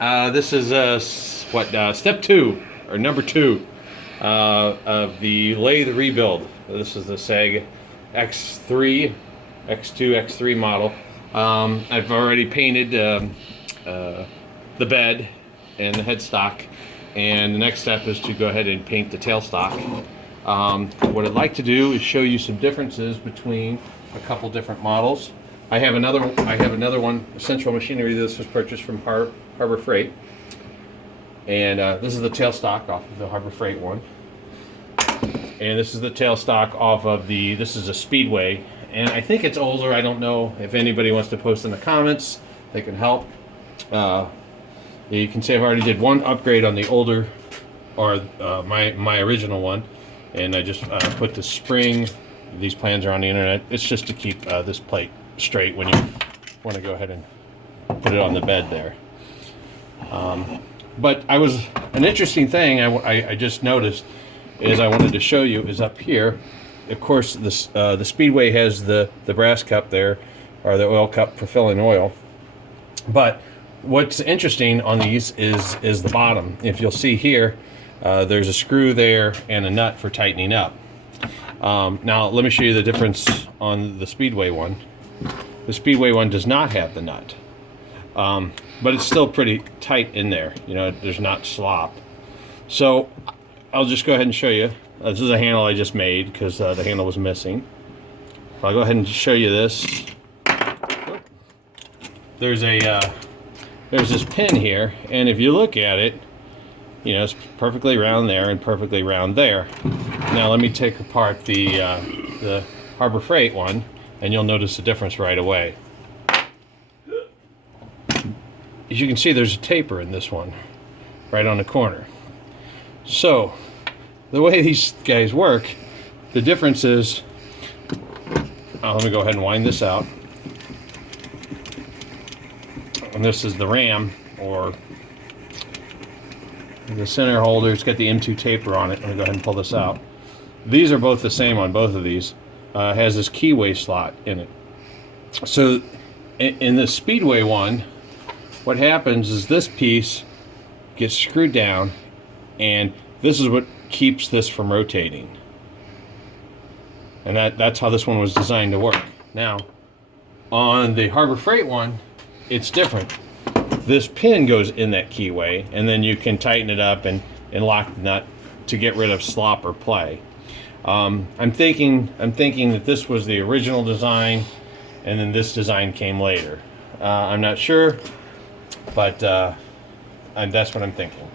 This is step two or number two of the lathe rebuild. This is the Sieg X3, X2, X3 model. I've already painted the bed and the headstock, and the next step is to go ahead and paint the tailstock. What I'd like to do is show you some differences between a couple different models. I have another one, Central Machinery. This was purchased from Harbor Freight, and this is the tailstock off of the Harbor Freight one, and this is the tailstock off of this is a Speedway, and I think it's older. I don't know if anybody wants to post in the comments. They can help. You can see I've already did one upgrade on the older, or my original one, and I just put the spring. These plans are on the internet. It's just to keep this plate straight when you want to go ahead and put it on the bed there. But an interesting thing I just noticed is I wanted to show you is up here. Of course, the Speedway has the brass cup there, or the oil cup for filling oil. But what's interesting on these is the bottom. If you'll see here, there's a screw there and a nut for tightening up. Now let me show you the difference on the Speedway one. The Speedway one does not have the nut, but it's still pretty tight in there. You know, there's not slop. So I'll just go ahead and show you. This is a handle I just made because the handle was missing. I'll go ahead and show you this. There's this pin here, and if you look at it, you know, it's perfectly round there and perfectly round there. Now let me take apart the Harbor Freight one, and you'll notice the difference right away. As you can see, there's a taper in this one, right on the corner. So, the way these guys work, the difference is, let me go ahead and wind this out. And this is the ram, or the center holder. It's got the M2 taper on it. Let me go ahead and pull this out. These are both the same on both of these. It has this keyway slot in it. So in the Speedway one, what happens is this piece gets screwed down, and this is what keeps this from rotating. And that's how this one was designed to work. Now, on the Harbor Freight one, it's different. This pin goes in that keyway, and then you can tighten it up and lock the nut to get rid of slop or play. I'm thinking that this was the original design, and then this design came later. I'm not sure, but that's what I'm thinking.